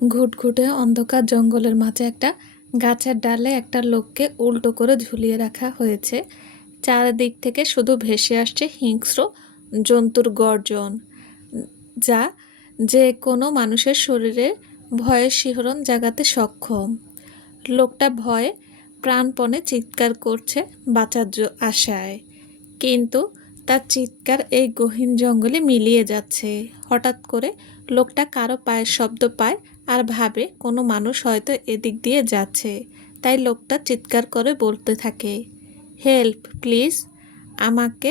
ঘুটঘুটে অন্ধকার জঙ্গলের মাঝে একটা গাছের ডালে একটা লোককে উল্টো করে ঝুলিয়ে রাখা হয়েছে। চারিদিক থেকে শুধু ভেসে আসছে হিংস্র জন্তুর গর্জন, যা যে কোনো মানুষের শরীরে ভয়ের শিহরণ জাগাতে সক্ষম। লোকটা ভয়ে প্রাণপণে চিৎকার করছে বাঁচার আশায়, কিন্তু তার চিৎকার এই গহীন জঙ্গলে মিলিয়ে যাচ্ছে। হঠাৎ করে লোকটা কারো পায়ের শব্দ পায় আর ভাবে কোনো মানুষ হয়তো এদিক দিয়ে যাচ্ছে। তাই লোকটা চিৎকার করে বলতে থাকে, হেল্প প্লিজ, আমাকে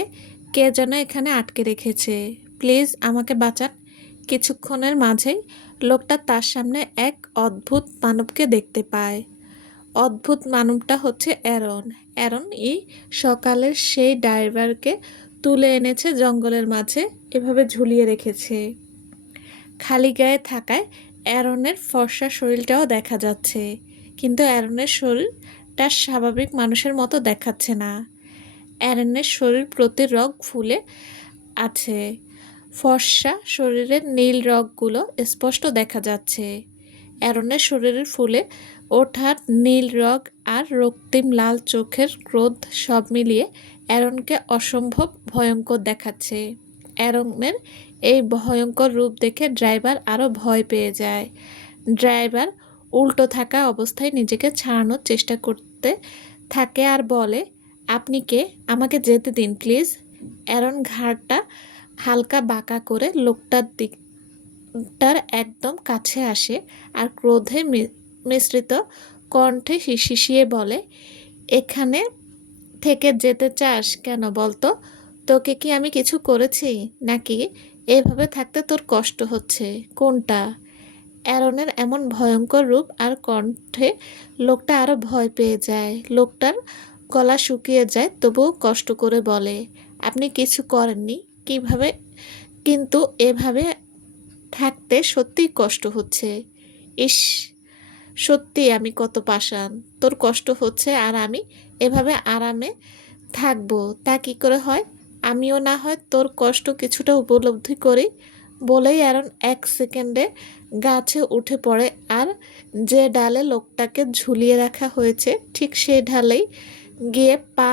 কে যেন এখানে আটকে রেখেছে, প্লিজ আমাকে বাঁচান। কিছুক্ষণের মাঝেই লোকটা তার সামনে এক অদ্ভুত মানবকে দেখতে পায়। অদ্ভুত মানবটা হচ্ছে অ্যারন। অ্যারন সকালের সেই ড্রাইভারকে তুলে এনেছে জঙ্গলের মাঝে, এভাবে ঝুলিয়ে রেখেছে। খালি গায়ে থাকায় অ্যারনের ফর্সা শরীরটাও দেখা যাচ্ছে, কিন্তু অ্যারনের শরীরটা স্বাভাবিক মানুষের মতো দেখাচ্ছে না। অ্যারনের শরীর প্রতি রগ ফুলে আছে, ফর্সা শরীরের নীল রগগুলো স্পষ্ট দেখা যাচ্ছে। অ্যারনের শরীরের ফুলে ওঠার নীল রগ আর রক্তিম লাল চোখের ক্রোধ সব মিলিয়ে অ্যারনকে অসম্ভব ভয়ঙ্কর দেখাচ্ছে। অ্যারনের এই ভয়ঙ্কর রূপ দেখে ড্রাইভার আরও ভয় পেয়ে যায়। ড্রাইভার উল্টো থাকা অবস্থায় নিজেকে ছাড়ানোর চেষ্টা করতে থাকে আর বলে, আপনি কে? আমাকে যেতে দিন প্লিজ। অ্যারন ঘাড়টা হালকা বাঁকা করে লোকটার দিকটার একদম কাছে আসে আর ক্রোধে মিশ্রিত কণ্ঠে হিসিয়ে বলে, এখানে থেকে যেতে চাস কেন বলতো? তোকে কি আমি কিছু করেছি, নাকি এভাবে থাকতে তোর কষ্ট হচ্ছে, কোনটা? অ্যারনের এমন ভয়ঙ্কর রূপ আর কণ্ঠে লোকটা আরো ভয় পেয়ে যায়। লোকটার গলা শুকিয়ে যায়, তবুও কষ্ট করে বলে, আপনি কিছু করেননি কিভাবে? কিন্তু এভাবে থাকতে সত্যিই কষ্ট হচ্ছে। ইস, সত্যি আমি কত পাষাণ। তোর কষ্ট হচ্ছে আর আমি এভাবে আরামে থাকবো, তা কি করে হয়? আমিও না হয় তোর কষ্ট কিছুটা উপলব্ধি করি। বলেই অ্যারন এক সেকেন্ডে গাছে উঠে পড়ে আর যে ডালে লোকটাকে ঝুলিয়ে রাখা হয়েছে ঠিক সেই ঢালেই গিয়ে পা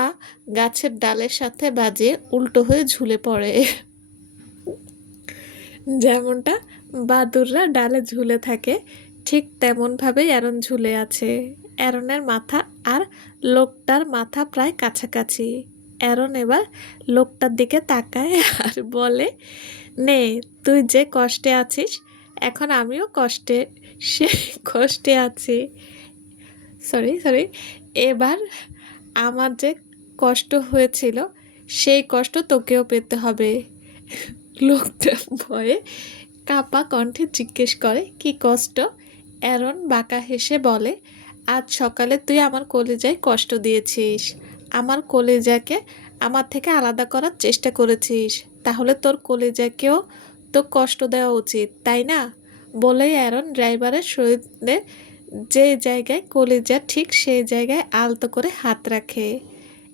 গাছের ডালের সাথে বাজিয়ে উল্টো হয়ে ঝুলে পড়ে। যেমনটা বাদুড়রা ডালে ঝুলে থাকে, ঠিক তেমনভাবেই অ্যারন ঝুলে আছে। অ্যারনের মাথা আর লোকটার মাথা প্রায় কাছাকাছি। অ্যারন এবার লোকটার দিকে তাকায় আর বলে, নে, তুই যে কষ্টে আছিস, এখন আমিও সে কষ্টে আছি। সরি সরি, এবার আমার যে কষ্ট হয়েছিল সেই কষ্ট তোকেও পেতে হবে। লোকটা ভয়ে কাঁপা কণ্ঠে জিজ্ঞেস করে, কি কষ্ট? অ্যারন বাঁকা হেসে বলে, আজ সকালে তুই আমার কলিজায় কষ্ট দিয়েছিস, আমার কলিজাকে আমার থেকে আলাদা করার চেষ্টা করেছিস, তাহলে তোর কলিজাকেও তো কষ্ট দেওয়া উচিত, তাই না? বলেই অ্যারন ড্রাইভারের শরীরে যে জায়গায় কলিজা ঠিক সেই জায়গায় আলতো করে হাত রাখে।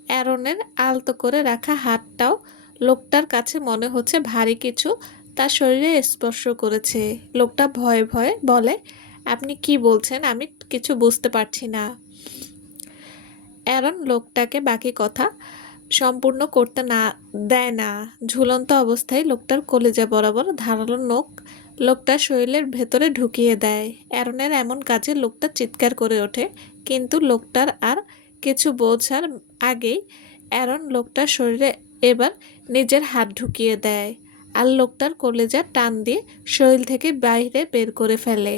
অ্যারনের আলতো করে রাখা হাতটাও লোকটার কাছে মনে হচ্ছে ভারী কিছু তার শরীরে স্পর্শ করেছে। লোকটা ভয়ে ভয়ে বলে, আপনি কি বলছেন? আমি কিছু বুঝতে পারছি না। অ্যারন লোকটাকে বাকি কথা সম্পূর্ণ করতে না দেয় না। ঝুলন্ত অবস্থায় লোকটার কলিজা বরাবর ধারালো নখ লোকটার শরীরের ভেতরে ঢুকিয়ে দেয়। অ্যারনের এমন কাজে লোকটা চিৎকার করে ওঠে, কিন্তু লোকটার আর কিছু বোঝার আগেই অ্যারন লোকটার শরীরে এবার নিজের হাত ঢুকিয়ে দেয় আর লোকটার কলিজা টান দিয়ে শরীর থেকে বাইরে বের করে ফেলে।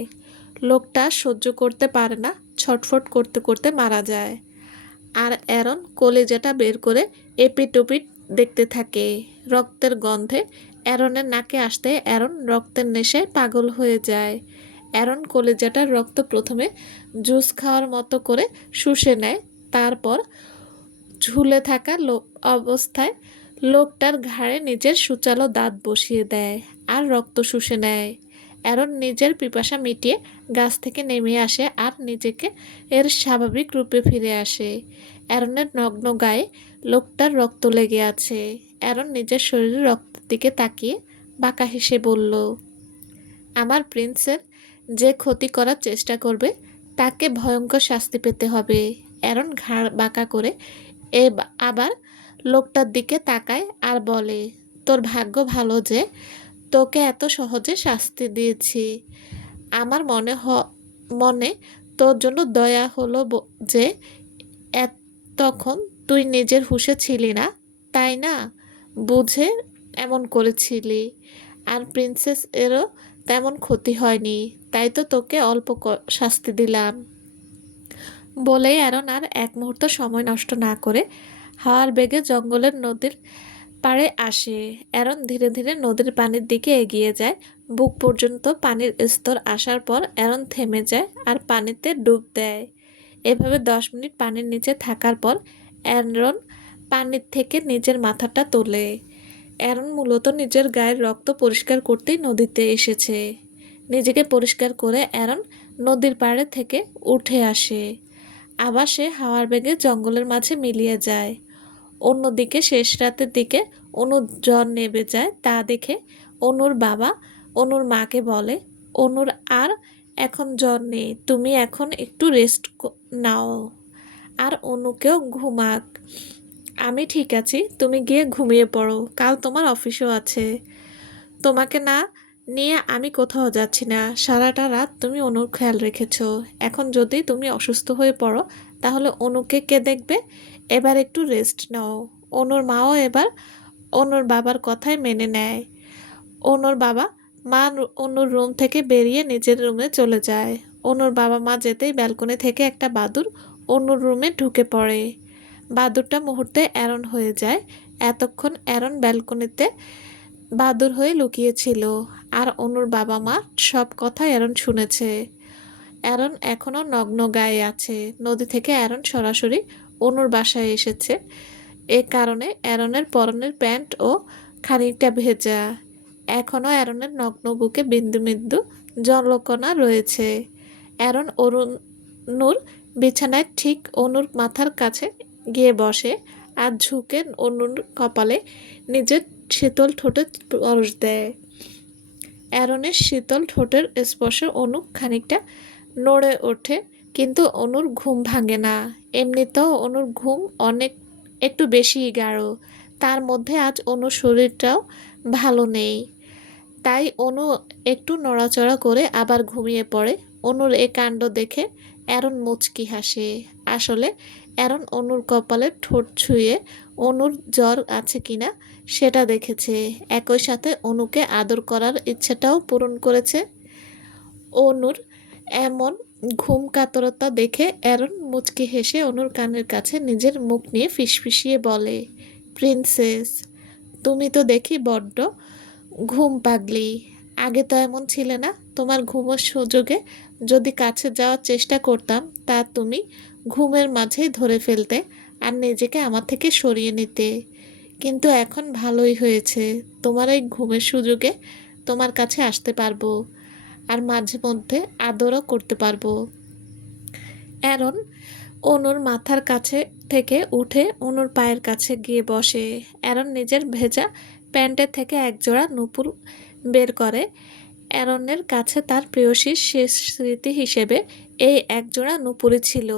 লোকটা সহ্য করতে পারে না, ছটফট করতে করতে মারা যায়। আর অ্যারন কলিজাটা বের করে এপিট ওপিট দেখতে থাকে। রক্তের গন্ধে অ্যারনের নাকে আসতে অ্যারন রক্তের নেশায় পাগল হয়ে যায়। অ্যারন কলিজাটার রক্ত প্রথমে জুস খাওয়ার মতো করে শুষে নেয়, তারপর ঝুলে থাকা অবস্থায় লোকটার ঘাড়ে নিজের সূচালো দাঁত বসিয়ে দেয় আর রক্ত শুষে নেয়। অ্যারন নিজের পিপাসা মিটিয়ে গাছ থেকে নেমে আসে আর নিজেকে এর স্বাভাবিক রূপে ফিরে আসে। অ্যারনের নগ্ন গায়ে লোকটার রক্ত লেগে আছে। অ্যারন নিজের শরীরে রক্তের দিকে তাকিয়ে বাঁকা হেসে বলল, আমার প্রিন্সের যে ক্ষতি করার চেষ্টা করবে তাকে ভয়ঙ্কর শাস্তি পেতে হবে। অ্যারন ঘাড় বাঁকা করে আবার লোকটার দিকে তাকায় আর বলে, তোর ভাগ্য ভালো যে তোকে এত সহজে শাস্তি দিয়েছি। আমার মনে তোর জন্য দয়া হলো যে তখন তুই নিজের হুঁশে ছিলি না, তাই না? বুঝে এমন করেছিলি। আর প্রিন্সেস এরও তেমন ক্ষতি হয়নি, তাই তো তোকে অল্প শাস্তি দিলাম। বলেই অ্যারন আর এক মুহূর্ত সময় নষ্ট না করে হাওয়ার বেগে জঙ্গলের নদীর পাড়ে আসে। অ্যারন ধীরে ধীরে নদীর পানির দিকে এগিয়ে যায়। বুক পর্যন্ত পানির স্তর আসার পর অ্যারন থেমে যায় আর পানিতে ডুব দেয়। এভাবে 10 মিনিট পানির নিচে থাকার পর অ্যারন পানির থেকে নিজের মাথাটা তোলে। অ্যারন মূলত নিজের গায়ের রক্ত পরিষ্কার করতেই নদীতে এসেছে। নিজেকে পরিষ্কার করে অ্যারন নদীর পাড়ে থেকে উঠে আসে। আবার সে হাওয়ার বেগে জঙ্গলের মাঝে মিলিয়ে যায়। অন্যদিকে শেষ রাতের দিকে অনুর জ্বর নেমে যায়। তা দেখে অনুর বাবা অনুর মাকে বলে, অনুর আর এখন জ্বর নেই, তুমি এখন একটু রেস্ট নাও আর অনুকেও ঘুমাক। আমি ঠিক আছি, তুমি গিয়ে ঘুমিয়ে পড়ো, কাল তোমার অফিসও আছে। তোমাকে না নিয়ে আমি কোথাও যাচ্ছি না। সারাটা রাত তুমি অনুর খেয়াল রেখেছো, এখন যদি তুমি অসুস্থ হয়ে পড়ো তাহলে অনুকে কে দেখবে? এবার একটু রেস্ট নাও। অনুর মাও এবার অনুর বাবার কথাই মেনে নেয়। অনুর বাবা মা অনুর রুম থেকে বেরিয়ে নিজের রুমে চলে যায়। অনুর বাবা মা যেতেই ব্যালকনি থেকে একটা বাদুড় অনুর রুমে ঢুকে পড়ে। বাদুড়টা মুহূর্তে অ্যারন হয়ে যায়। এতক্ষণ অ্যারন ব্যালকনিতে বাদুড় হয়ে লুকিয়েছিল আর অনুর বাবা মা সব কথা অ্যারন শুনেছে। অ্যারন এখনও নগ্ন গায়ে আছে। নদী থেকে অ্যারন সরাসরি অনুর বাসায় এসেছে। এ কারণে অ্যারনের পরনের প্যান্ট ও খানিকটা ভেজা। এখনও অ্যারনের নগ্ন বুকে বিন্দু বিন্দু জলকণা রয়েছে। অ্যারন অনুর বিছানায় ঠিক অনুর মাথার কাছে গিয়ে বসে আর ঝুঁকে অনুর কপালে নিজের শীতল ঠোঁটে পরশ দেয়। অ্যারনের শীতল ঠোঁটের স্পর্শে অনু খানিকটা নড়ে ওঠে, কিন্তু অনুর ঘুম ভাঙে না। এমনিতেও অনুর ঘুম একটু বেশিই গাঢ়। তার মধ্যে আজ অনুর শরীরটাও ভালো নেই, তাই অনু একটু নড়াচড়া করে আবার ঘুমিয়ে পড়ে। অনুর এ কাণ্ড দেখে অ্যারন মুচকি হাসে। আসলে অ্যারন অনুর কপালে ঠোঁট ছুঁয়ে অনুর জ্বর আছে কিনা সেটা দেখেছে। একই সাথে অনুকে আদর করার ইচ্ছেটাও পূরণ করেছে। অনুর এমন ঘুম কাতরতা দেখে অ্যারন মুচকি হেসে অনুর কানের কাছে নিজের মুখ নিয়ে ফিসফিসিয়ে বলে, প্রিন্সেস, তুমি তো দেখি বড্ড ঘুম পাগলি। আগে তো এমন ছিলে না। তোমার ঘুমের সুযোগে যদি কাছে যাওয়ার চেষ্টা করতাম তা তুমি ঘুমের মাঝেই ধরে ফেলতে আর নিজেকে আমার থেকে সরিয়ে নিতে। কিন্তু এখন ভালোই হয়েছে, তোমার এই ঘুমের সুযোগে তোমার কাছে আসতে পারবো আর মাঝে মধ্যে আদরও করতে পারবো। অ্যারন অনুর মাথার কাছে থেকে উঠে অনুর পায়ের কাছে গিয়ে বসে। অ্যারন নিজের ভেজা প্যান্টের থেকে একজোড়া নূপুর বের করে। অ্যারনের কাছে তার প্রেয়সীর শেষ স্মৃতি হিসেবে এই একজোড়া নূপুরই ছিল,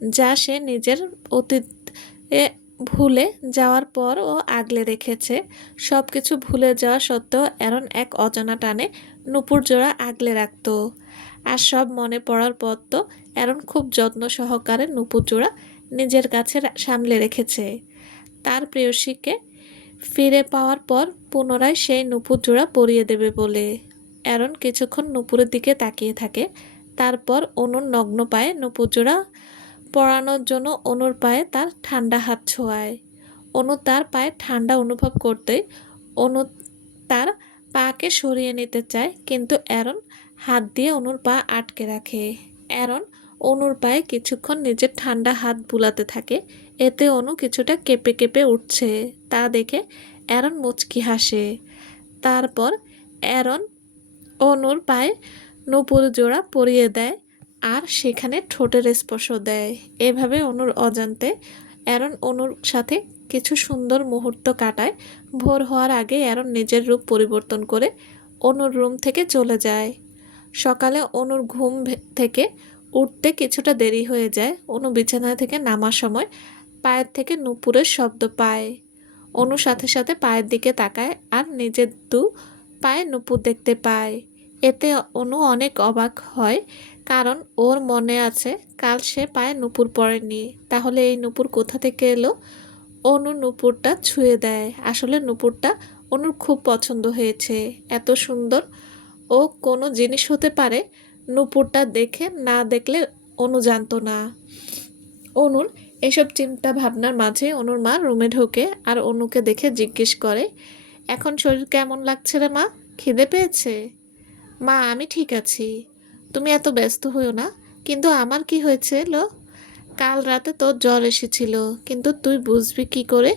যা সে নিজের অতীতে ভুলে যাওয়ার পর ও আগলে রেখেছে। সব কিছু ভুলে যাওয়া সত্ত্বেও অ্যারন এক অজানা টানে নূপুর জোড়া আগলে রাখত। আর সব মনে পড়ার পর তো অ্যারন খুব যত্ন সহকারে নূপুর জোড়া নিজের কাছে সামলে রেখেছে। তার প্রেয়সীকে ফিরে পাওয়ার পর পুনরায় সেই নূপুর জোড়া পরিয়ে দেবে বলে। অ্যারন কিছুক্ষণ নূপুরের দিকে তাকিয়ে থাকে। তারপর অনুর নগ্ন পায়ে নূপুর জোড়া পরানোর জন্য অনুর পায়ে তার ঠান্ডা হাত ছোঁয়ায়। অনু তার পায়ে ঠান্ডা অনুভব করতেই অনু তার পাকে সরিয়ে নিতে চায়, কিন্তু অ্যারন হাত দিয়ে অনুর পা আটকে রাখে। অ্যারন অনুর পায়ে কিছুক্ষণ নিজের ঠান্ডা হাত বুলাতে থাকে। এতে অনু কিছুটা কেঁপে কেঁপে উঠছে, তা দেখে অ্যারন মুচকি হাসে। তারপর অ্যারন অনুর পায়ে নূপুর জোড়া পরিয়ে দেয় আর সেখানে ঠোঁটের স্পর্শ দেয়। এভাবে অনুর অজান্তে অ্যারন অনুর সাথে কিছু সুন্দর মুহূর্ত কাটায়। ভোর হওয়ার আগে অ্যারন নিজের রূপ পরিবর্তন করে অনুর রুম থেকে চলে যায়। সকালে অনুর ঘুম থেকে উঠতে কিছুটা দেরি হয়ে যায়। অনু বিছানা থেকে নামার সময় পায়ের থেকে নূপুরের শব্দ পায়। অনু সাথে সাথে পায়ের দিকে তাকায় আর নিজের পায়ে নূপুর দেখতে পায়। এতে অনু অনেক অবাক হয়, কারণ ওর মনে আছে কাল সে পায়ে নূপুর পরেনি। তাহলে এই নূপুর কোথা থেকে এলো? অনু নূপুরটা ছুঁয়ে দেয়। আসলে নূপুরটা অনুর খুব পছন্দ হয়েছে। এত সুন্দর ও কোনো জিনিস হতে পারে, নূপুরটা দেখে না দেখলে অনু জানতো না। অনুর এসব চিন্তা ভাবনার মাঝে অনুর মা রুমে ঢোকে আর অনুকে দেখে জিজ্ঞেস করে, এখন শরীর কেমন লাগছে রে মা? খিদে পেয়েছে? মা, আমি ঠিক আছি, তুমি এত ব্যস্ত হইও না। কিন্তু আমার কি হয়েছে লো? কাল রাতে তোর জ্বর এসেছিল, কিন্তু তুই বুঝবি কি করে?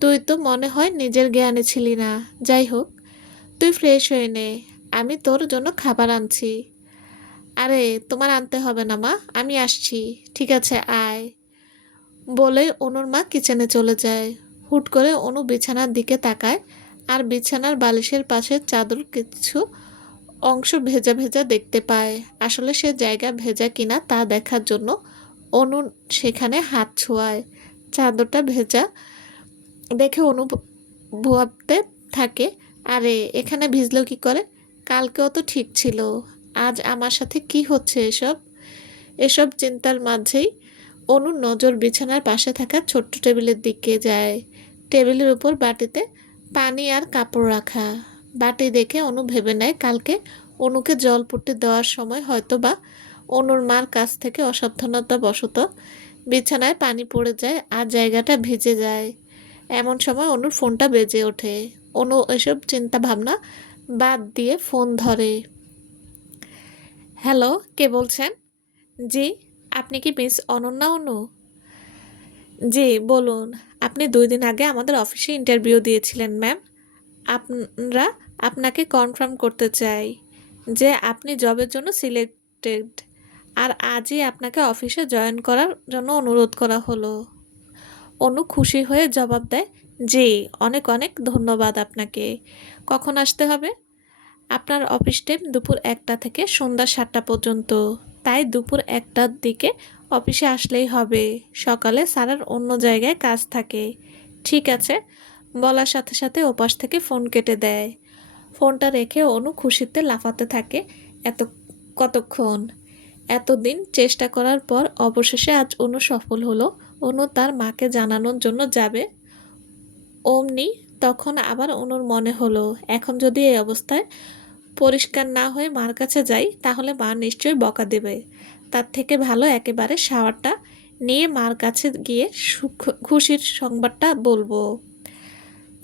তুই তো মনে হয় নিজের জ্ঞানে ছিলি না। যাই হোক, তুই ফ্রেশ হয়ে নে, আমি তোর জন্য খাবার আনছি। আরে, তোমার আনতে হবে না মা, আমি আসছি। ঠিক আছে, আয়। বলে অনুর মা কিচেনে চলে যায়। হুট করে অনু বিছানার দিকে তাকায় আর বিছানার বালিশের পাশে চাদর কিছু অংশ ভেজা ভেজা দেখতে পায়। আসলে সে জায়গা ভেজা কিনা তা দেখার জন্য অনু সেখানে হাত ছোঁয়ায়। চাদরটা ভেজা দেখে অনু ভাবতে থাকে, আরে এখানে ভিজলো কি করে? কালকেও তো ঠিক ছিল, আজ আমার সাথে কি হচ্ছে এসব? এসব চিন্তার মাঝেই অনুর নজর বিছানার পাশে থাকা ছোট্ট টেবিলের দিকে যায়। টেবিলের উপর বাটিতে পানি আর কাপড় রাখা। বাটি দেখে অনু ভেবে নেয় কালকে অনুকে জলপট্টি দেওয়ার সময় হয়তো বা অনুর মার কাছ থেকে অসাবধানতা বশত বিছানায় পানি পড়ে যায় আর জায়গাটা ভিজে যায়। এমন সময় অনুর ফোনটা বেজে ওঠে। অনু এসব চিন্তা ভাবনা বাদ দিয়ে ফোন ধরে। হ্যালো, কে বলছেন? জি, আপনি কি মিস অনন্যা অনু? জি, বলুন। আপনি 2 দিন আগে আমাদের অফিসে ইন্টারভিউ দিয়েছিলেন ম্যাম। আমরা আপনাকে কনফার্ম করতে চাই যে আপনি জবের জন্য সিলেক্টেড, আর আজই আপনাকে অফিসে জয়েন করার জন্য অনুরোধ করা হলো। অনু খুশি হয়ে জবাব দেয়, জি, অনেক অনেক ধন্যবাদ আপনাকে। কখন আসতে হবে? আপনার অফিস টাইম দুপুর 1টা থেকে সন্ধ্যা 7টা পর্যন্ত। তাই দুপুর 1টার দিকে অফিসে আসলেই হবে। সকালে স্যারের অন্য জায়গায় কাজ থাকে। ঠিক আছে, বলার সাথে সাথে ওপাশ থেকে ফোন কেটে দেয়। ফোনটা রেখে অনু খুশিতে লাফাতে থাকে। এত কতক্ষণ এতদিন চেষ্টা করার পর অবশেষে আজ অনু সফল হলো। অনু তার মাকে জানানোর জন্য যাবে অমনি তখন আবার অনুর মনে হলো, এখন যদি এই অবস্থায় পরিষ্কার না হয়ে মার কাছে যাই তাহলে মা নিশ্চয়ই বকা দেবে। তার থেকে ভালো একেবারে শাওয়ারটা নিয়ে মার কাছে গিয়ে খুশির সংবাদটা বলবো।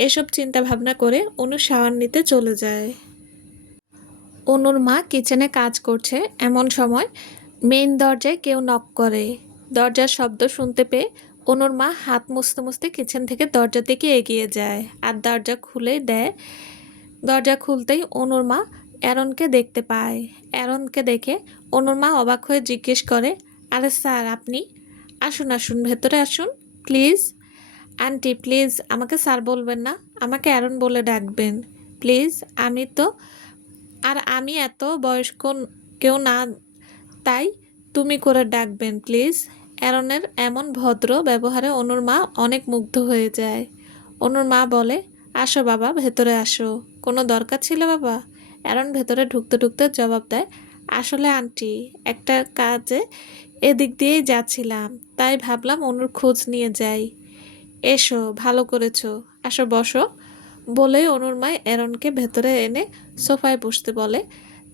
এসব চিন্তা ভাবনা করে অনু শাওয়ার নিতে চলে যায়। অনুর মা কিচেনে কাজ করছে, এমন সময় মেইন দরজায় কেউ নক করে। দরজার শব্দ শুনতে পেয়ে অনুর মা হাত মুছতে মুছতে কিচেন থেকে দরজার দিকে এগিয়ে যায় আর দরজা খুলে দেয়। দরজা খুলতেই অনুর মা অ্যারনকে দেখতে পায়। অ্যারনকে দেখে অনুর মা অবাক হয়ে জিজ্ঞেস করে, আরে স্যার আপনি? আসুন আসুন, ভেতরে আসুন প্লিজ। আন্টি প্লিজ আমাকে স্যার বলবেন না, আমাকে অ্যারন বলে ডাকবেন প্লিজ। আমি এত বয়স্ক কেউ না, তাই তুমি করে ডাকবেন প্লিজ। অ্যারনের এমন ভদ্র ব্যবহারে অনুর মা অনেক মুগ্ধ হয়ে যায়। অনুর মা বলে, আসো বাবা, ভেতরে আসো। কোনো দরকার ছিল বাবা? অ্যারন ভেতরে ঢুকতে ঢুকতে জবাব দেয়, আসলে আন্টি একটা কাজে এদিক দিয়েই যাচ্ছিলাম, তাই ভাবলাম অনুর খোঁজ নিয়ে যাই। এসো, ভালো করেছো, আসো বসো। বলেই অনুর মা অ্যারনকে ভেতরে এনে সোফায় বসতে বলে।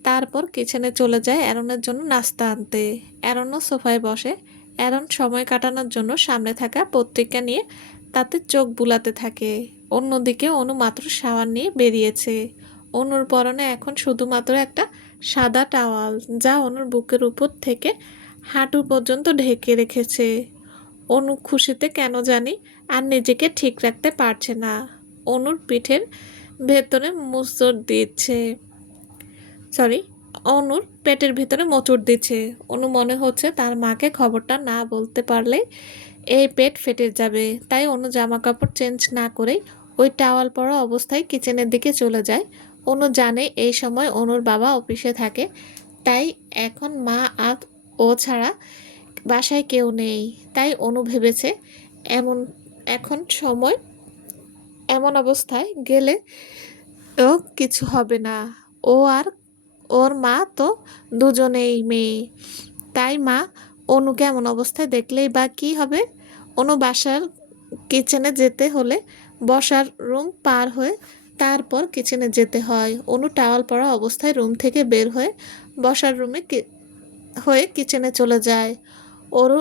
তারপর কিচেনে চলে যায় অ্যারনের জন্য নাস্তা আনতে। অ্যারনও সোফায় বসে। অ্যারন সময় কাটানোর জন্য সামনে থাকা পত্রিকা নিয়ে তাতে চোখ বুলাতে থাকে। অন্যদিকে অনু মাত্র শাওয়ার নিয়ে বেরিয়েছে। অনুর পরনে এখন শুধুমাত্র একটা সাদা টাওয়াল, যা অনুর বুকের উপর থেকে হাঁটু পর্যন্ত ঢেকে রেখেছে। অনু খুশিতে কেন জানি আর নিজেকে ঠিক রাখতে পারছে না। অনুর পিঠের ভেতরে মোচড় দিচ্ছে, সরি, অনুর পেটের ভেতরে মোচড় দিচ্ছে। অনু মনে হচ্ছে তার মাকে খবরটা না বলতে পারলে এই পেট ফেটে যাবে। তাই অনু জামা কাপড় চেঞ্জ না করেই ওই টাওয়াল পরা অবস্থায় কিচেনের দিকে চলে যায়। অনু জানে এই সময় অনুর বাবা অফিসে থাকে, তাই এখন মা আর ও ছাড়া বাসায় কেউ নেই। তাই অনু ভেবেছে এমন এখন সময় এমন অবস্থায় গেলে ও কিছু হবে না। ও আর ওর মা তো দুজনেই মেয়ে, তাই মা অনুকে এমন অবস্থায় দেখলেই বা কী হবে। অনু বাসার কিচেনে যেতে হলে বসার রুম পার হয়ে তারপর কিচেনে যেতে হয়। অনু টাওয়াল পরা অবস্থায় রুম থেকে বের হয়ে বসার রুমে হয়ে কিচেনে চলে যায়। ওরু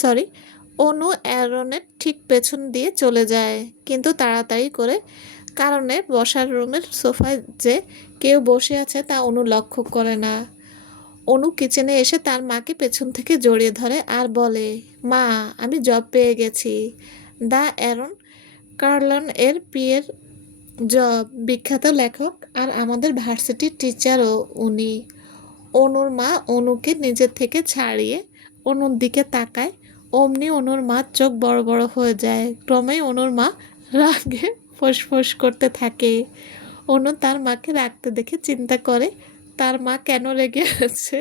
সরি অনু অ্যারনের ঠিক পেছন দিয়ে চলে যায়, কিন্তু তাড়াতাড়ি করে, কারণে বসার রুমের সোফায় যে কেউ বসে আছে তা অনু লক্ষ্য করে না। অনু কিচেনে এসে তার মাকে পেছন থেকে জড়িয়ে ধরে আর বলে, মা আমি জব পেয়ে গেছি, দ্য অ্যারন কার্লন এর পিয়ের জব, বিখ্যাত লেখক আর আমাদের ভার্সিটির টিচারও উনি। অনুর মা অনুকে নিজের থেকে ছাড়িয়ে অনুর দিকে তাকায়, অমনি অনুর মার চোখ বড় বড় হয়ে যায়। ক্রমেই অনুর মা রাগে ফোঁস করতে থাকে। অনু তার মাকে রাগতে দেখে চিন্তা করে তার মা কেন রেগে আছে,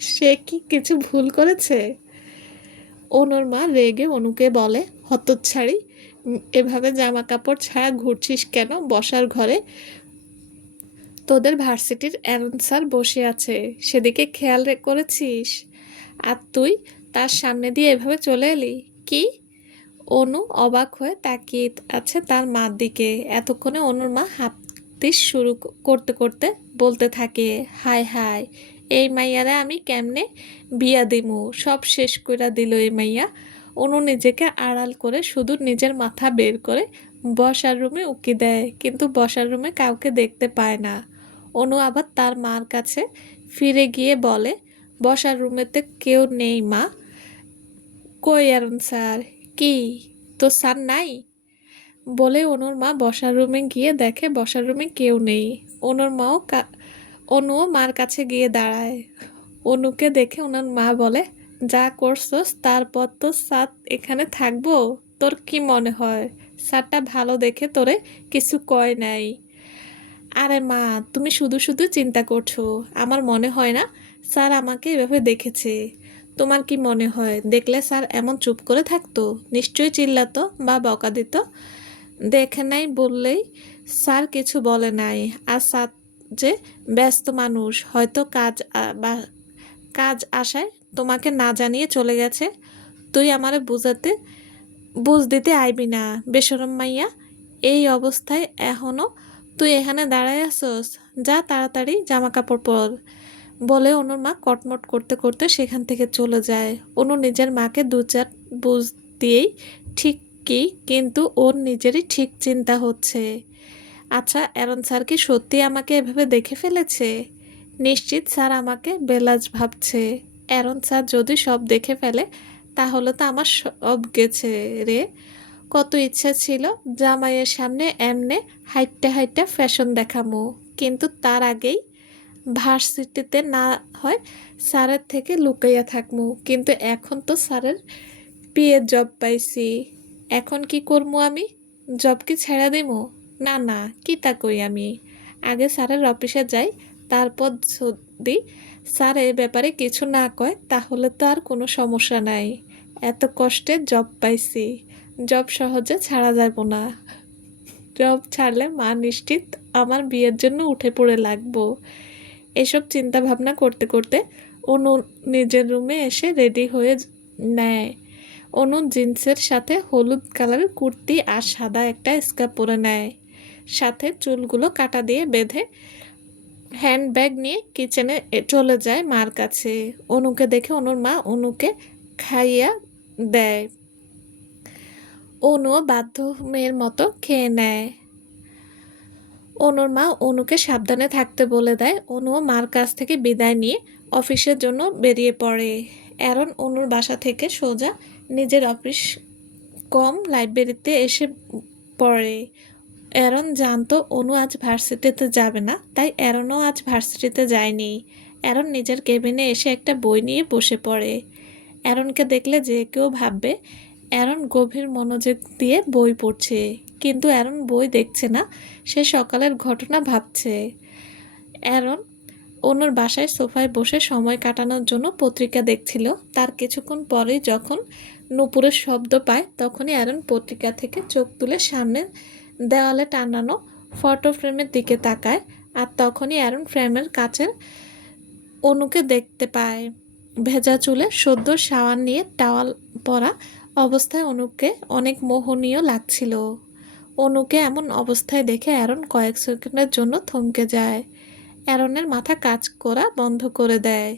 সে কি কিছু ভুল করেছে। অনুর মা রেগে অনুকে বলে, হতচ্ছাড়ি, এভাবে জামা কাপড় ছাড়া ঘুরছিস কেন বসার ঘরে? তোদের ভার্সিটির অ্যারন স্যার বসে আছে, সেদিকে খেয়াল করেছিস? আর তুই তার সামনে দিয়ে এভাবে চলে এলি কি? অনু অবাক হয়ে তাকিয়ে আছে তার মার দিকে। এতক্ষণে অনুর মা হাঁপতে শুরু করতে করতে বলতে থাকে, হায় হায়, এই মাইয়ারে আমি কেমনে বিয়া দিমু, সব শেষ কইরা দিল এই মাইয়া। অনু নিজেকে আড়াল করে শুধু নিজের মাথা বের করে বসার রুমে উকি দেয়, কিন্তু বসার রুমে কাউকে দেখতে পায় না। অনু আবার তার মার কাছে ফিরে গিয়ে বলে, বসার রুমেতে কেউ নেই মা। কই অ্যারন স্যার? কি তোর স্যার নাই? বলে অনুর মা বসার রুমে গিয়ে দেখে বসার রুমে কেউ নেই। অনুও মার কাছে গিয়ে দাঁড়ায়। অনুকে দেখে ওনার মা বলে, যা করছস তারপর তো স্যার এখানে থাকবো? তোর কি মনে হয় স্যারটা ভালো দেখে তোরে কিছু কয় নাই? আরে মা, তুমি শুধু শুধু চিন্তা করছো। আমার মনে হয় না স্যার আমাকে এভাবে দেখেছে। তোমার কি মনে হয় দেখলে স্যার এমন চুপ করে থাকতো? নিশ্চয়ই চিল্লাতো বা বকা দিত। দেখে নাই বললেই স্যার কিছু বলে নাই। আর স্যার যে ব্যস্ত মানুষ, হয়তো কাজ আসায় তোমাকে না জানিয়ে চলে গেছে। তুই আমারে বুঝ দিতে আইবি না, বেশরম মাইয়া। এই অবস্থায় এখনো তুই এখানে দাঁড়ায় আসস? যা তাড়াতাড়ি জামা কাপড় পর। বলে অনুর মা কটমট করতে করতে সেখান থেকে চলে যায়। অনু নিজের মাকে দু চার বুঝ দিয়েই ঠিক কি, কিন্তু ওর নিজেরই ঠিক চিন্তা হচ্ছে, আচ্ছা অ্যারন স্যার কি সত্যি আমাকে এভাবে দেখে ফেলেছে? নিশ্চিত স্যার আমাকে বেলাজ ভাবছে। অ্যারন স্যার যদি সব দেখে ফেলে তাহলে তো আমার সব গেছে রে। কত ইচ্ছা ছিল জামাইয়ের সামনে এমনে হাইটটা হাইটটা ফ্যাশন দেখামো, কিন্তু তার আগেই ভার্সিটিতে না হয় স্যারের থেকে লুকাইয়া থাকমু। কিন্তু এখন তো স্যারের পিএর জব পাইছি, এখন কি করবো আমি? জব কি ছেড়ে দিমু? না না, কি তা কই আমি। আগে স্যারের অফিসে যাই, তারপর যদি স্যার এ ব্যাপারে কিছু না কয় তাহলে তো আর কোনো সমস্যা নাই। এত কষ্টে জব পাইছি, জব সহজে ছাড়া যাব না। জব ছাড়লে মা নিশ্চিত আমার বিয়ের জন্য উঠে পড়ে লাগবো। এসব চিন্তা ভাবনা করতে করতে অনু নিজের রুমে এসে রেডি হয়ে নেয়। অনু জিন্সের সাথে হলুদ কালারের কুর্তি আর সাদা একটা স্কার্ফ পরে নেয়, সাথে চুলগুলো কাটা দিয়ে বেঁধে হ্যান্ডব্যাগ নিয়ে কিচেনে চলে যায় মার কাছে। অনুকে দেখে অনুর মা অনুকে খাইয়া দেয়। অনুও বাধ্য মেয়ের মতো খেয়ে নেয়। অনুর মা অনুকে সাবধানে থাকতে বলে দেয়। অনুও মার কাছ থেকে বিদায় নিয়ে অফিসের জন্য বেরিয়ে পড়ে। অ্যারন অনুর বাসা থেকে সোজা নিজের অফিস কম লাইব্রেরিতে এসে পড়ে। অ্যারন জানতো অনু আজ ভার্সিটিতে যাবে না, তাই অ্যারনও আজ ভার্সিটিতে যায়নি। অ্যারন নিজের কেবিনে এসে একটা বই নিয়ে বসে পড়ে। অ্যারনকে দেখলে যে কেউ ভাববে অ্যারন গভীর মনোযোগ দিয়ে বই পড়ছে, কিন্তু অ্যারন বই দেখছে না, সে সকালের ঘটনা ভাবছে। অ্যারন অনুর বাসায় সোফায় বসে সময় কাটানোর জন্য পত্রিকা দেখছিল। তার কিছুক্ষণ পরেই যখন নূপুরের শব্দ পায় তখনই অ্যারন পত্রিকা থেকে চোখ তুলে সামনে দেওয়ালে টানানো ফটো ফ্রেমের দিকে তাকায়। আর তখনই অ্যারন ফ্রেমের কাছের অনুকে দেখতে পায়। ভেজা চুলে সদ্য শাওয়ার নিয়ে টাওয়াল পরা অবস্থায় অনুকে অনেক মোহনীয় লাগছিল। অনুকে এমন অবস্থায় দেখে অ্যারন কয়েক সেকেন্ডের জন্য থমকে যায়। অ্যারনের মাথা কাজ করা বন্ধ করে দেয়।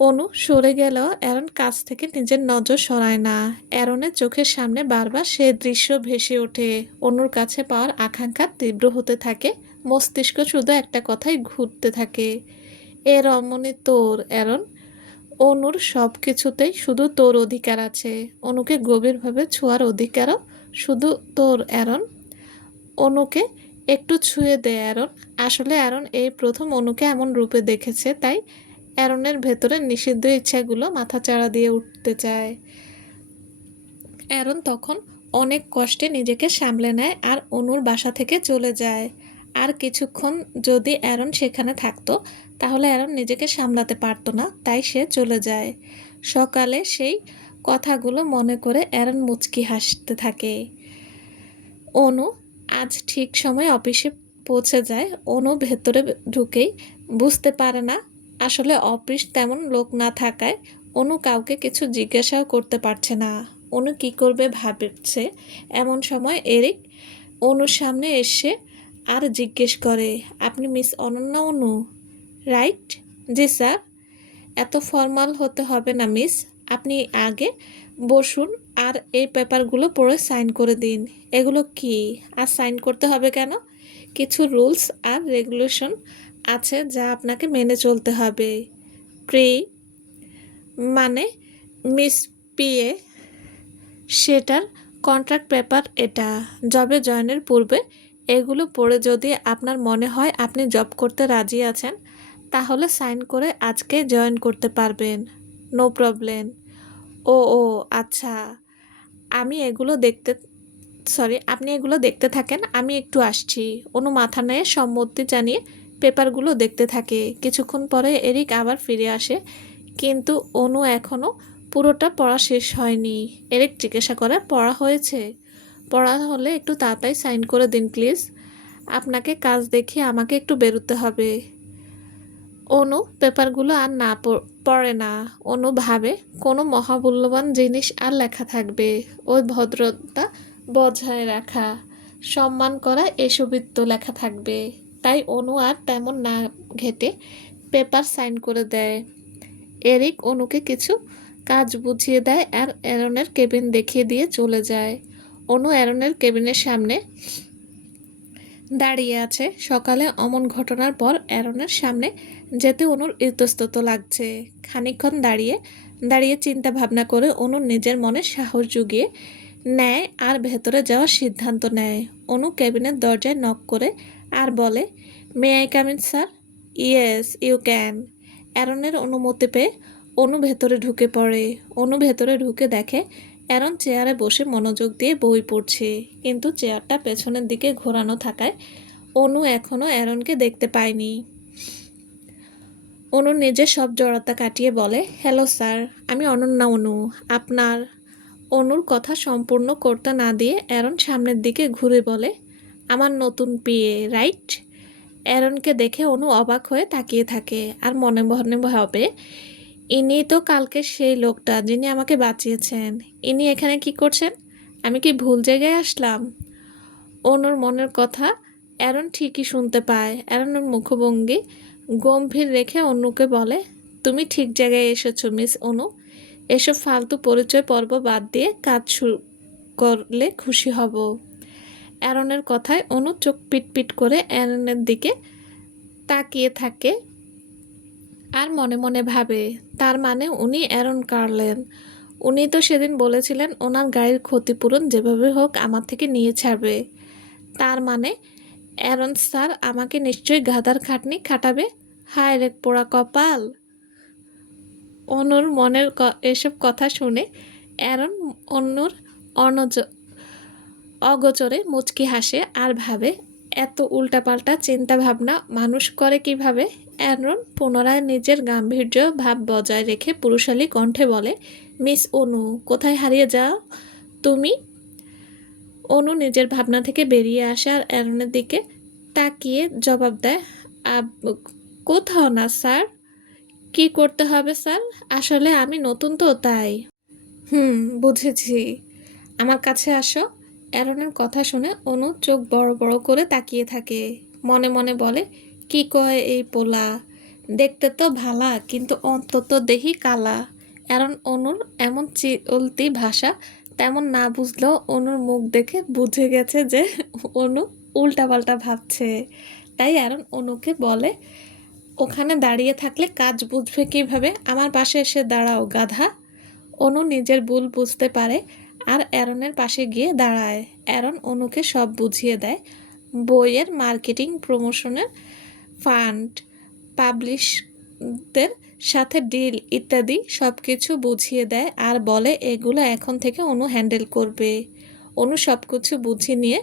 অনু সরে গেলেও অ্যারন কাছ থেকে নিজের নজর সরায় না। অ্যারনের চোখের সামনে বারবার সে দৃশ্য ভেসে ওঠে। অনুর কাছে পাওয়ার আকাঙ্ক্ষা তীব্র হতে থাকে। মস্তিষ্ক শুধু একটা কথাই ঘুরতে থাকে, এ রমণী তোর অ্যারন। অনুর সব কিছুতেই শুধু তোর অধিকার আছে। অনুকে গভীরভাবে ছোঁয়ার অধিকারও শুধু তোর অ্যারন। অনুকে একটু ছুঁয়ে দে অ্যারন। আসলে অ্যারন এই প্রথম অনুকে এমন রূপে দেখেছে, তাই অ্যারনের ভেতরে নিষিদ্ধ ইচ্ছাগুলো মাথাচাড়া দিয়ে উঠতে চায়। অ্যারন তখন অনেক কষ্টে নিজেকে সামলে নেয় আর অনুর বাসা থেকে চলে যায়। আর কিছুক্ষণ যদি অ্যারন সেখানে থাকতো তাহলে অ্যারন নিজেকে সামলাতে পারতো না, তাই সে চলে যায়। সকালে সেই কথাগুলো মনে করে অ্যারন মুচকি হাসতে থাকে। অনু আজ ঠিক সময়ে অফিসে পৌঁছে যায়। অনু ভেতরে ঢুকেই বুঝতে পারে না আসলে অফিস তেমন লোক না থাকায় অনু কাউকে কিছু জিজ্ঞাসাও করতে পারছে না। অনু কি করবে ভাবছে। এমন সময় এরিক অনুর সামনে এসে আর জিজ্ঞেস করে, আপনি মিস অনন্যা অনু, রাইট? জি স্যার। এত ফর্মাল হতে হবে না মিস, আপনি আগে বসুন আর এই পেপারগুলো পড়ে সাইন করে দিন। এগুলো কি আর সাইন করতে হবে কেন? কিছু রুলস আর রেগুলেশন আছে যা আপনাকে মেনে চলতে হবে। প্রি মানে মিস পিএ, সেটার কন্ট্রাক্ট পেপার এটা। জবে জয়েনের পূর্বে এগুলো পড়ে যদি আপনার মনে হয় আপনি জব করতে রাজি আছেন তাহলে সাইন করে আজকে জয়েন করতে পারবেন, নো প্রবলেম। ও ও আচ্ছা, আমি এগুলো দেখতে আপনি এগুলো দেখতে থাকেন, আমি একটু আসছি। অনু মাথা নেড়ে সম্মতি জানিয়ে পেপারগুলো দেখতে থাকে। কিছুক্ষণ পরে এরিক আবার ফিরে আসে, কিন্তু অনু এখনও পুরোটা পড়া শেষ হয়নি। এরিক জিজ্ঞাসা করে, পড়া হয়েছে? পড়া হলে একটু তাড়াতাড়ি সাইন করে দিন প্লিজ, আপনাকে কাজ দেখিয়ে আমাকে একটু বেরোতে হবে। অনু পেপারগুলো আর না পড়ে না। অনু ভাবে কোনো মহামূল্যবান জিনিস আর লেখা থাকবে, ওই ভদ্রতা বজায় রাখা, সম্মান করা, এসবই তো লেখা থাকবে। তাই অনু আর তেমন না ঘেটে পেপার সাইন করে দেয়। এরিক অনুকে কিছু কাজ বুঝিয়ে দেয় আর অ্যারনের কেবিন দেখিয়ে দিয়ে চলে যায়। অনু অ্যারনের কেবিনের সামনে দাঁড়িয়ে আছে। সকালে অমন ঘটনার পর অ্যারনের সামনে যেতে অনুর ইতস্তত লাগছে। খানিকক্ষণ দাঁড়িয়ে দাঁড়িয়ে চিন্তা ভাবনা করে অনু নিজের মনে সাহস জুগিয়ে নেয় আর ভেতরে যাওয়ার সিদ্ধান্ত নেয়। অনু কেবিনের দরজায় নক করে আর বলে, may I come in sir? Yes you can. অ্যারনের অনুমতি পেয়ে অনু ভেতরে ঢুকে পড়ে। অনু ভেতরে ঢুকে দেখে অ্যারন চেয়ারে বসে মনোযোগ দিয়ে বই পড়ছে, কিন্তু চেয়ারটা পেছনের দিকে ঘোরানো থাকায় অনু এখনও অ্যারনকে দেখতে পায়নি। অনু নিজের সব জড়তা কাটিয়ে বলে, হ্যালো স্যার, আমি অনন্যা অনু, আপনার। অনুর কথা সম্পূর্ণ করতে না দিয়ে অ্যারন সামনের দিকে ঘুরে বলে, আমার নতুন পিএ, রাইট? অ্যারনকে দেখে অনু অবাক হয়ে তাকিয়ে থাকে আর মনে মনে ভাবে, ইনি তো কালকে সেই লোকটা যিনি আমাকে বাঁচিয়েছেন। ইনি এখানে কি করছেন? আমি কি ভুল জায়গায় আসলাম? অনুর মনের কথা অ্যারন ঠিকই শুনতে পায়। অ্যারনের মুখভঙ্গি গম্ভীর রেখে অনুকে বলে, তুমি ঠিক জায়গায় এসেছো মিস অনু। এসব ফালতু পরিচয় পর্ব বাদ দিয়ে কাজ শুরু করলে খুশি হব। অ্যারনের কথায় অনু চোখ পিটপিট করে অ্যারনের দিকে তাকিয়ে থাকে আর মনে মনে ভাবে, তার মানে উনি অ্যারন কার্লেন। উনি তো সেদিন বলেছিলেন ওনার গাড়ির ক্ষতিপূরণ যেভাবে হোক আমার থেকে নিয়ে ছাড়বে। তার মানে অ্যারন স্যার আমাকে নিশ্চয়ই গাধার খাটনি খাটাবে। হায় রে পোড়া কপাল। অনুর মনের এসব কথা শুনে অ্যারন অনুর অগোচরে মুচকি হাসে আর ভাবে, এত উল্টাপাল্টা চিন্তা ভাবনা মানুষ করে কিভাবে? অ্যারন পুনরায় নিজের গাম্ভীর্য ভাব বজায় রেখে পুরুষালী কণ্ঠে বলে, মিস অনু, কোথায় হারিয়ে যাও তুমি? অনু নিজের ভাবনা থেকে বেরিয়ে আসে আর অ্যারনের দিকে তাকিয়ে জবাব দেয়, কোথাও না স্যার। কি করতে হবে স্যার? আসলে আমি নতুন তো তাই। বুঝেছি। আমার কাছে আসো। অ্যারনের কথা শুনে অনু চোখ বড় বড় করে তাকিয়ে থাকে। মনে মনে বলে, কি কয় এই পোলা, দেখতে তো ভালা কিন্তু অন্তত দেহি কালা। অ্যারন অনুর এমন চলতি ভাষা তেমন না বুঝলেও অনুর মুখ দেখে বুঝে গেছে যে অনু উল্টাপাল্টা ভাবছে। তাই অ্যারন অনুকে বলে, ওখানে দাঁড়িয়ে থাকলে কাজ বুঝবে কিভাবে? আমার পাশে এসে দাঁড়াও গাধা। অনু নিজের ভুল বুঝতে পারে আর অ্যারনের পাশে গিয়ে দাঁড়ায়। অ্যারন অনুকে সব বুঝিয়ে দেয়, বইয়ের মার্কেটিং, প্রমোশনের ফান্ড, পাবলিশদের সাথে ডিল ইত্যাদি সব কিছু বুঝিয়ে দেয় আর বলে এগুলো এখন থেকে অনু হ্যান্ডেল করবে। অনু সব কিছু বুঝিয়ে নিয়ে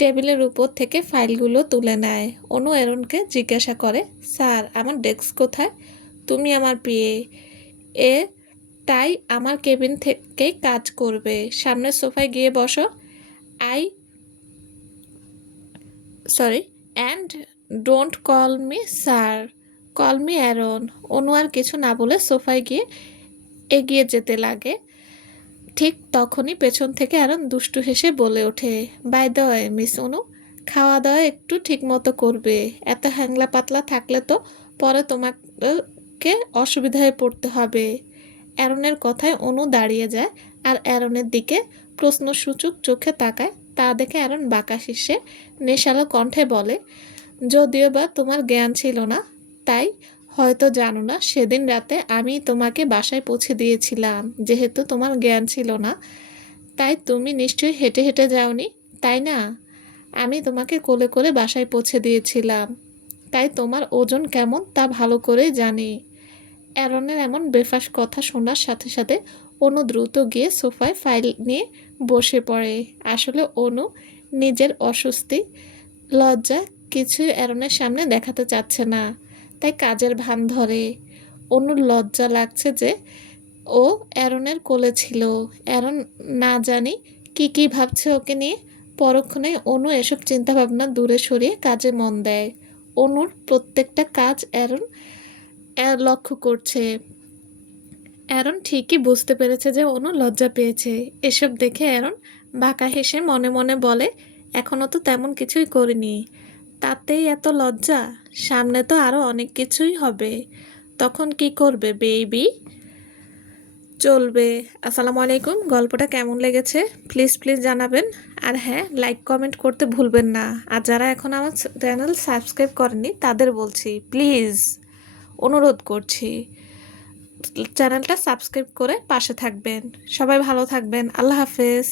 টেবিলের উপর থেকে ফাইলগুলো তুলে নেয়। অনু অ্যারনকে জিজ্ঞাসা করে, স্যার আমার ডেস্ক কোথায়? তুমি আমার পিএ, এ তাই আমার কেবিন থেকেই কাজ করবে। সামনের সোফায় গিয়ে বসো। I sorry and don't call me sir, call me Aaron. Anu আর কিছু না বলে সোফায় গিয়ে এগিয়ে যেতে লাগে। ঠিক তখনই পেছন থেকে অ্যারন দুষ্টু হেসে বলে ওঠে, বাই দ্য ওয়ে মিস অনু, খাওয়া দাওয়া একটু ঠিক মতো করবে। এত হ্যাংলা পাতলা থাকলে তো পরে তোমাকে অসুবিধায় পড়তে হবে। অ্যারনের কথায় অনু দাঁড়িয়ে যায় আর অ্যারনের দিকে প্রশ্নসূচক চোখে তাকায়। তা দেখে অ্যারন বাঁকা শীর্ষে নেশালো কণ্ঠে বলে, যদিও বা তোমার জ্ঞান ছিল না, তাই হয়তো জানো না সেদিন রাতে আমি তোমাকে বাসায় পৌঁছে দিয়েছিলাম। যেহেতু তোমার জ্ঞান ছিল না, তাই তুমি নিশ্চয়ই হেঁটে হেঁটে যাওনি, তাই না? আমি তোমাকে কোলে করে বাসায় পৌঁছে দিয়েছিলাম, তাই তোমার ওজন কেমন তা ভালো করেই জানি। অ্যারনের এমন বেফাঁস কথা শোনার সাথে সাথে অনু দ্রুত গিয়ে সোফায় ফাইল নিয়ে বসে পড়ে। আসলে অনু নিজের অস্বস্তি, লজ্জা কিছুই অ্যারনের সামনে দেখাতে চাচ্ছে না, তাই কাজের ভান ধরে। অনুর লজ্জা লাগছে যে ও অ্যারনের কোলে ছিল। অ্যারন না জানি কি ভাবছে ওকে নিয়ে। পরক্ষণে অনু এসব চিন্তাভাবনা দূরে সরিয়ে কাজে মন দেয়। অনুর প্রত্যেকটা কাজ অ্যারন লক্ষ্য করছে। অ্যারন ঠিকই বুঝতে পেরেছে যে অনু লজ্জা পেয়েছে। এসব দেখে অ্যারন বাঁকা হেসে মনে মনে বলে, এখনও তো তেমন কিছুই করিনি, তাতেই এত লজ্জা? সামনে তো আরও অনেক কিছুই হবে, তখন কি করবে বেবি? চলবে। আসসালামু আলাইকুম। গল্পটা কেমন লেগেছে প্লিজ প্লিজ জানাবেন। আর হ্যাঁ, লাইক কমেন্ট করতে ভুলবেন না। আর যারা এখন আমার চ্যানেল সাবস্ক্রাইব করেনি তাদের বলছি, প্লিজ অনুরোধ করছি, চ্যানেলটা সাবস্ক্রাইব করে পাশে থাকবেন। সবাই ভালো থাকবেন। আল্লাহ হাফেজ।